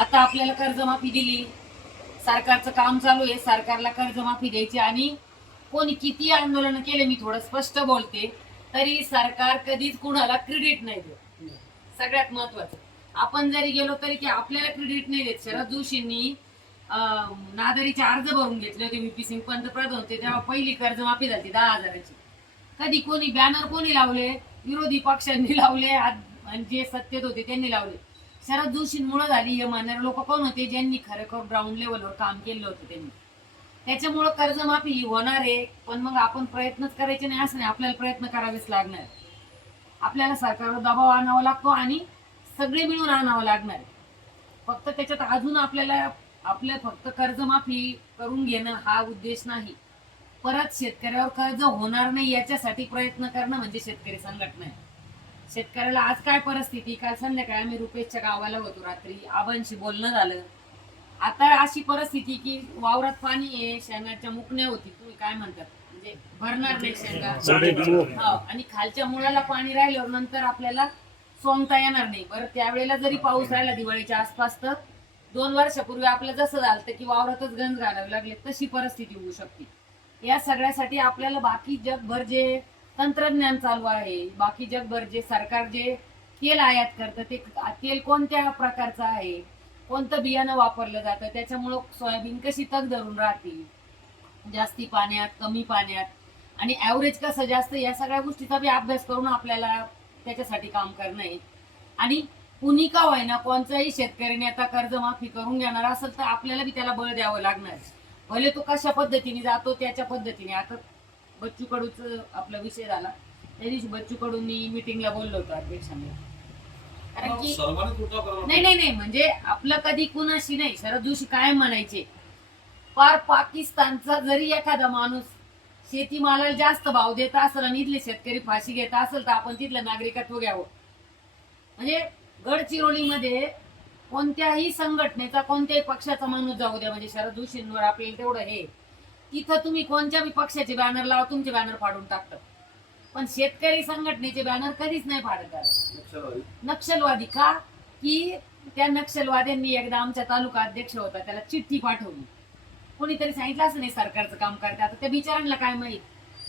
आता आपल्याला कर्जमाफी दिली, सरकारचं काम चालू आहे, सरकारला कर्जमाफी द्यायची आणि कोणी किती आंदोलन केले, मी थोडं स्पष्ट बोलते, तरी सरकार कधीच कुणाला क्रेडिट नाही देत. सगळ्यात महत्वाचं, आपण जरी गेलो तरी ते आपल्याला क्रेडिट नाही देत. शरद जोशींनी नादारीचे अर्ज भरून घेतले होते, व्ही पी सिंग पंतप्रधान होते तेव्हा पहिली कर्जमाफी झाली 10,000ची. कधी कोणी बॅनर कोणी लावले? विरोधी पक्षांनी लावले आणि जे सत्तेत होते त्यांनी लावले. शरद जोशींमुळे झाली हे म्हणणारे लोक कोण होते? ज्यांनी खरोखर ग्राउंड लेवलवर काम केलं होतं त्यांनी. त्याच्यामुळे कर्जमाफी होणार आहे, पण मग आपण प्रयत्नच करायचे नाही असं नाही, आपल्याला प्रयत्न करावेच लागणार. आपल्याला सरकारवर दबाव आणावा लागतो आणि सगळे मिळून आणावं लागणार. फक्त त्याच्यात अजून आपल्याला आपलं फक्त कर्जमाफी करून घेणं हा उद्देश नाही, परत शेतकऱ्यावर कर्ज होणार नाही याच्यासाठी प्रयत्न करणं म्हणजे शेतकरी संघटना आहे. शेतकऱ्याला आज काय परिस्थिती, काल संध्याकाळी आम्ही रुपेशच्या गावाला होतो, रात्री आबांशी बोलणं झालं. आता अशी परिस्थिती की वावरात पाणी आहे, शेंगाच्या मुकण्या होती, तुम्ही काय म्हणतात म्हणजे भरणार नाही शेंगा, आणि खालच्या मुळाला पाणी राहिल्यावर नंतर आपल्याला सोंगता येणार नाही. बरं त्यावेळेला जरी पाऊस राहिला दिवाळीच्या आसपास, तर 2 वर्षापूर्वी आपलं जसं झालं की वावरातच गंज घालावी लागले, तशी परिस्थिती होऊ शकते. या सगळ्यासाठी आपल्याला बाकी जगभर जे तंत्रज्ञान चालू आहे, बाकी जगभर जे सरकार जे तेल आयात करतं, ते तेल कोणत्या प्रकारचं आहे, कोणतं बियाणं वापरलं जातं, त्याच्यामुळं सोयाबीन कशी तग धरून राहते जास्ती पाण्यात कमी पाण्यात, आणि ॲव्हरेज कसं जास्त, या सगळ्या गोष्टीचा बी अभ्यास करून आपल्याला त्याच्यासाठी काम करणं आहे. आणि कुणी का होईना कोणत्याही शेतकऱ्याने आता कर्जमाफी करून घेणार असेल तर आपल्याला बी त्याला बळ द्यावं लागणार. भले तो कशा पद्धतीने जातो त्याच्या पद्धतीने. आता बच्चू कडूच आपला विषय झाला, त्या दिवशी बच्चू कडूंनी मिटिंगला बोललो होतो अध्यक्षांना, कारण की नाही नाही नाही म्हणजे आपलं कधी कुणाशी नाही. शरद जोशी काय म्हणायचे, पार पाकिस्तानचा जरी एखादा माणूस शेतीमालाला जास्त भाव देत असेल आणि इथले शेतकरी फाशी घेत असेल तर आपण तिथलं नागरिकत्व घ्यावं. म्हणजे गडचिरोलीमध्ये कोणत्याही संघटनेचा कोणत्याही पक्षाचा माणूस जाऊ द्या, म्हणजे शरद जोशींवर आपल्याला तेवढं हे, तिथं तुम्ही कोणत्या बी पक्षाचे बॅनर लावा, तुमचे बॅनर फाडून टाकतात. पण शेतकरी संघटनेचे बॅनर कधीच नाही फाडत. नक्षलवादी का? की त्या नक्षलवाद्यांनी एकदा आमच्या तालुका अध्यक्ष होता त्याला चिठ्ठी पाठवली, कोणीतरी सांगितलं असं नाही सरकारचं काम करते. आता त्या बिचारांना काय माहित,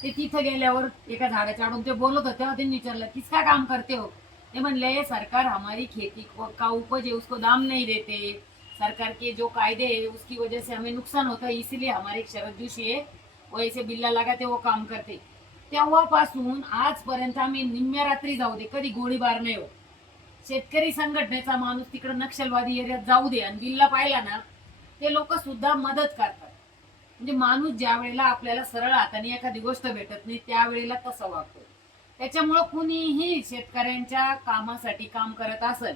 ते तिथं गेल्यावर एका झाडाच्या आडून ते बोलत होते तेव्हा त्यांनी विचारलं किसका काम करते हो? ते म्हणले सरकार हमारी खेती का उपज है उसको दाम नहीं देते, सरकार के जो कायदे है उसकी वजह से हमें नुकसान होता है, इसीलिए हमारे एक शरद जोशी है वो ऐसे बिल्ला लगाते वो काम करते. तेव्हापासून आजपर्यंत आम्ही निम्म्या रात्री जाऊ दे कधी गोळीबार नाही हो. शेतकरी संघटनेचा माणूस तिकडे नक्षलवादी एरियात जाऊ दे आणि बिल्ला पाहिला ना, ते लोक सुद्धा मदत करतात. म्हणजे माणूस ज्या वेळेला आपल्याला सरळ हाताने एखादी गोष्ट भेटत नाही त्यावेळेला तसं वागतो. त्याच्यामुळं कुणीही शेतकऱ्यांच्या कामासाठी काम करत असेल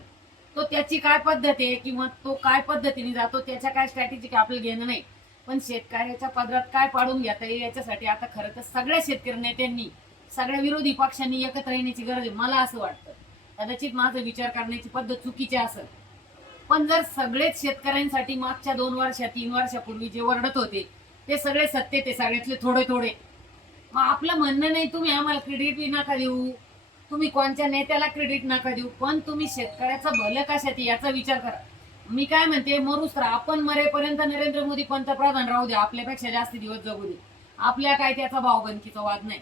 तो त्याची काय पद्धत आहे किंवा तो काय पद्धतीने जातो त्याच्या काय स्ट्रॅटेजी काय आपल्याला घेणं नाही, पण शेतकऱ्याच्या पदरात काय पाडून घेता येईल याच्यासाठी आता खरं तर सगळ्या शेतकरी नेत्यांनी सगळ्या विरोधी पक्षांनी एकत्र येण्याची गरज आहे. मला असं वाटतं, कदाचित माझा विचार करण्याची पद्धत चुकीची असेल, पण जर सगळेच शेतकऱ्यांसाठी मागच्या 2 वर्षापूर्वी जे वरडत होते ते सगळे सत्य, ते सगळ्यातले थोडे थोडे, मग आपलं म्हणणं नाही तुम्ही आम्हाला क्रेडिट नका देऊ, तुम्ही कोणत्या नेत्याला क्रेडिट नका देऊ, पण तुम्ही शेतकऱ्याचं भलं कशात याचा विचार करा. मी काय म्हणते, मरूस तर आपण मरेपर्यंत नरेंद्र मोदी पंतप्रधान राहू दे, आपल्यापेक्षा जास्त दिवस जगू दे, आपल्या काय त्याचा भावबंदकीचा वाद नाही.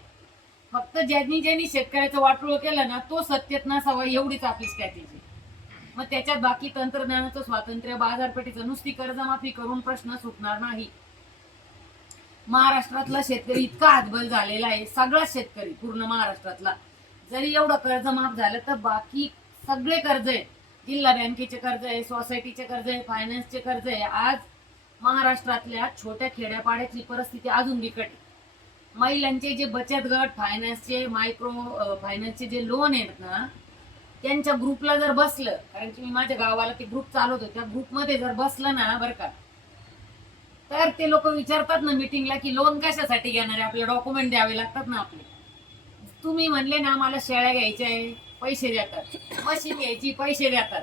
फक्त ज्यांनी ज्यांनी शेतकऱ्याचं वाटोळं केलं ना तो सत्तेत नसावा एवढीच आपली स्ट्रॅटेजी. मग त्याच्यात बाकी तंत्रज्ञानाचं स्वातंत्र्य, बाजारपेठेचं, नुसती कर्जमाफी करून प्रश्न सुटणार नाही. महाराष्ट्रातला शेतकरी इतका हातबल झालेला आहे, सगळा शेतकरी पूर्ण महाराष्ट्रातला, जरी एवढं कर्ज माफ झालं तर बाकी सगळे कर्ज आहे, जिल्हा बँकेचे कर्ज आहे, सोसायटीचे कर्ज आहे, फायनान्सचे कर्ज आहे. आज महाराष्ट्रातल्या छोट्या खेड्यापाड्याची परिस्थिती अजून बिकट आहे. महिलांचे जे बचत गट, फायनान्सचे, मायक्रो फायनान्सचे जे लोन आहेत ना, त्यांच्या ग्रुपला जर बसलं, कारण की मी माझ्या गावाला ते ग्रुप चालवतो, त्या ग्रुपमध्ये जर बसलं ना बरं का, तर ते लोक विचारतात ना मीटिंगला की लोन कशासाठी घेणार आहे, आपले डॉक्युमेंट द्यावे लागतात ना आपले. तुम्ही म्हणले ना मला शेळ्या घ्यायच्या आहे, पैसे देतात, मशीन घ्यायची पैसे देतात,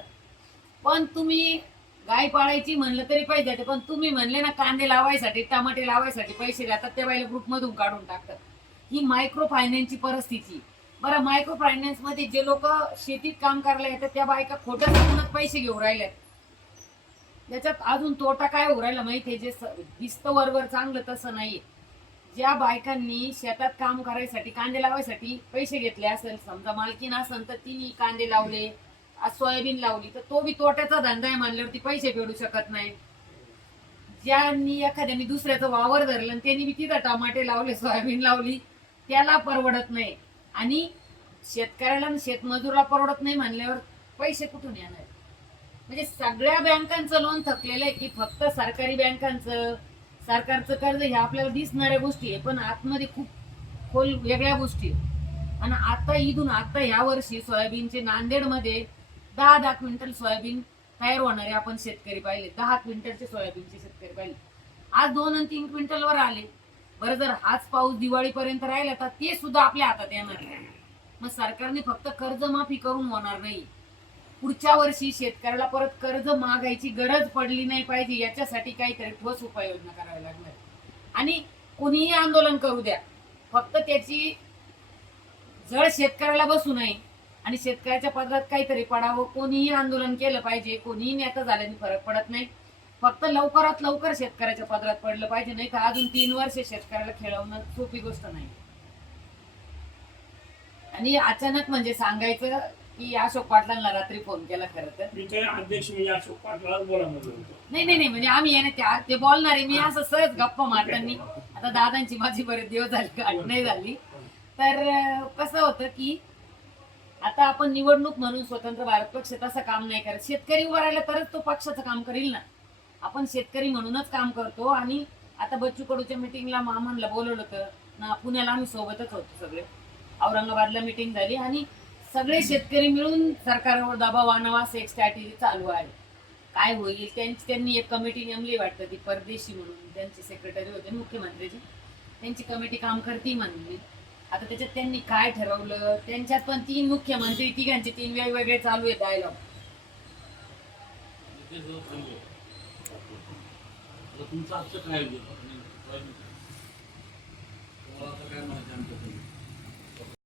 पण तुम्ही गाय पाळायची म्हणलं तरी पैसे देते, पण तुम्ही म्हणले ना कांदे लावायसाठी, टमाटे लावायसाठी पैसे देतात, त्या बाईला ग्रुपमधून काढून टाकतात. ही मायक्रो फायनान्सची परिस्थिती. बरं, मायक्रो फायनान्स मध्ये जे लोक शेतीत काम करायला येतात त्या बायका खोट्या सांगूनच पैसे घेऊन राहिल्यात. याच्यात अजून तोटा काय उरायला माहितीये, जे दिसतं वरवर चांगलं तसं नाहीये. ज्या बायकांनी शेतात काम करायसाठी, कांदे लावायसाठी पैसे घेतले असेल, समजा मालकीन असेल तर तिने कांदे लावले, आज सोयाबीन लावली, तर तो बी तोट्याचा धंदा आहे म्हणल्यावरती पैसे फेडू शकत नाही. ज्यांनी एखाद्याने दुसऱ्याचं वावर धरलं आणि त्यांनी बी तिथं टमाटे लावले, सोयाबीन लावली, त्याला परवडत नाही. आणि शेतकऱ्याला आणि शेतमजूरला परवडत नाही म्हणल्यावर पैसे कुठून येणार? म्हणजे सगळ्या बँकांचं लोन थकलेलं आहे, की फक्त सरकारी बँकांचं, सरकारचं कर्ज हे आपल्याला दिसणाऱ्या गोष्टी आहे, पण आतमध्ये खूप खोल वेगळ्या गोष्टी आहे. आणि आता इथून आता ह्या वर्षी सोयाबीनचे नांदेडमध्ये 10-10 क्विंटल सोयाबीन तयार होणारे आपण शेतकरी पाहिले, 10 क्विंटलचे सोयाबीनचे शेतकरी पाहिले. आज 2 आणि 3 क्विंटलवर आले. बरं, जर हाच पाऊस दिवाळीपर्यंत राहिला तर ते सुद्धा आपल्या हातात येणार नाही. मग सरकारने फक्त कर्जमाफी करून होणार नाही. पुढच्या वर्षी शेतकऱ्याला परत कर्ज मागायची गरज पडली नाही पाहिजे, याच्यासाठी काहीतरी ठोस उपाययोजना करावी लागणार. आणि कोणीही आंदोलन करू द्या, फक्त त्याची जळ शेतकऱ्याला बसू नये आणि शेतकऱ्याच्या पदरात काहीतरी पडावं. कोणीही आंदोलन केलं पाहिजे, कोणीही नेता झाल्याने फरक पडत नाही. फक्त लवकरात लवकर शेतकऱ्याच्या पदरात पडलं पाहिजे, नाही तर अजून 3 वर्ष शेतकऱ्याला खेळवणं सोपी गोष्ट नाही. आणि अचानक म्हणजे सांगायचं की अशोक पाटलांना रात्री फोन केला, खरं तर मी काय अध्यक्ष म्हणजे अशोक पाटलाच बोलायला नाही नाही नाही, म्हणजे आम्ही येणे ते बोलणारे, मी असं सहज गप्पा मारताना. आता दादांची माझी बरेच दिवस झाली गाठ नाही झाली. तर कसं होतं की आता आपण निवडणूक म्हणून स्वतंत्र भारत पक्ष तसं काम नाही करत. शेतकरी उभा राहिला तरच तो पक्षाचं काम करील ना. आपण शेतकरी म्हणूनच काम करतो. आणि आता बच्चू कडूच्या मिटिंगला मामांना बोलवलं होतं ना, पुण्याला आम्ही सोबतच होतो सगळे. औरंगाबादला मिटिंग झाली आणि सगळे शेतकरी मिळून सरकारवर दबाव आणावा असं एक स्ट्रॅटेजी चालू आहे. काय होईल त्यांनी एक कमिटी नेमली वाटतं, ती परदेशी म्हणून त्यांचे सेक्रेटरी होते मुख्यमंत्रीची, त्यांची कमिटी काम करते म्हणली. आता त्याच्यात त्यांनी काय ठरवलं, त्यांच्यात पण 3 मुख्यमंत्री, तिघांचे 3 वेगवेगळे चालू आहेत डायलॉग. तुमचं आजचं काय